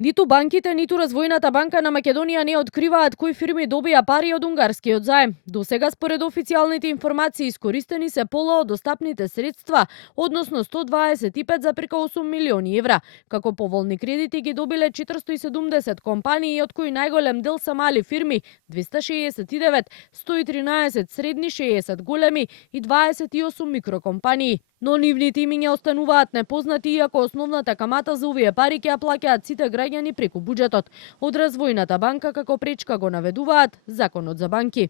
Ниту банките, ниту Развојната банка на Македонија не откриваат кои фирми добија пари од унгарскиот заем. До сега, според официјалните информации, искористени се пола од достапните средства, односно 125,8 милиони евра. Како поволни кредити ги добиле 470 компании, од кои најголем дел се мали фирми, 269, 113 средни, 60 големи и 28 микрокомпании. Но нивните имиња остануваат непознати, иако основната камата за овие пари ќе ја плаќаат сите граѓани преку буџетот. Од Развојната банка како пречка го наведуваат Законот за банки.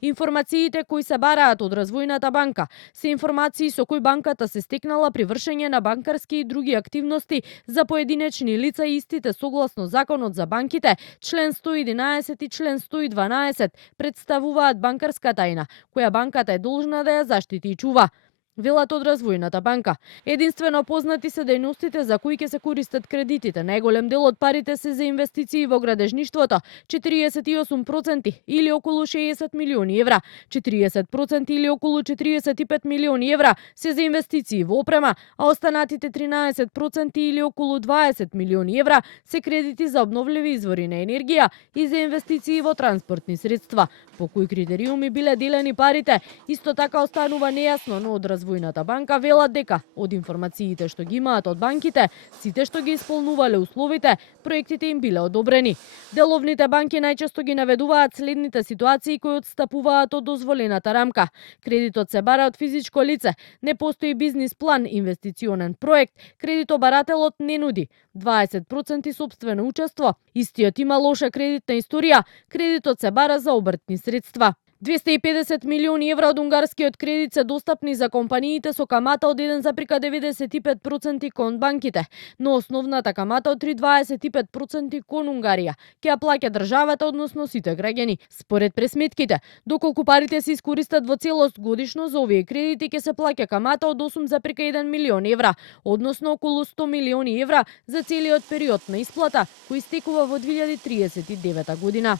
Информациите кои се бараат од Развојната банка се информации со кои банката се стекнала при вршење на банкарски и други активности за поединечни лица и истите согласно Законот за банките, член 111 и член 112 представуваат банкарска тајна, која банката е должна да ја заштити и чува. Велат од Развојната банка. Единствено познати се дејностите за кои ќе се користат кредитите. Најголем дел од парите се за инвестиции во градежништвото, 48% или околу 60 милиони евра, 40% или околу 45 милиони евра се за инвестиции во опрема, а останатите 13% или околу 20 милиони евра се кредити за обновливи извори на енергија и за инвестиции во транспортни средства. По кои критериуми биле делени парите, исто така останува нејасно, но од Развојната банка велат дека од информациите што ги имаат од банките, сите што ги исполнувале условите, проектите им биле одобрени. Деловните банки најчесто ги наведуваат следните ситуации кои отстапуваат од дозволената рамка. Кредитот се бара од физичко лице, не постои бизнис план, инвестиционен проект, кредитобарателот не нуди 20% сопствено учество, истиот има лоша кредитна историја, кредитот се бара за обртни средства. 250 милиони евра од унгарскиот кредит се достапни за компаниите со камата од 1,95% кон банките, но основната камата од 3,25% кон Унгарија ќе ја плаќа државата, односно сите граѓани. Според пресметките, доколку парите се искористат во целост годишно за овие кредити ќе се плаќа камата од 8,1 милион евра, односно околу 100 милиони евра за целиот период на исплата, кој истекува во 2039 година.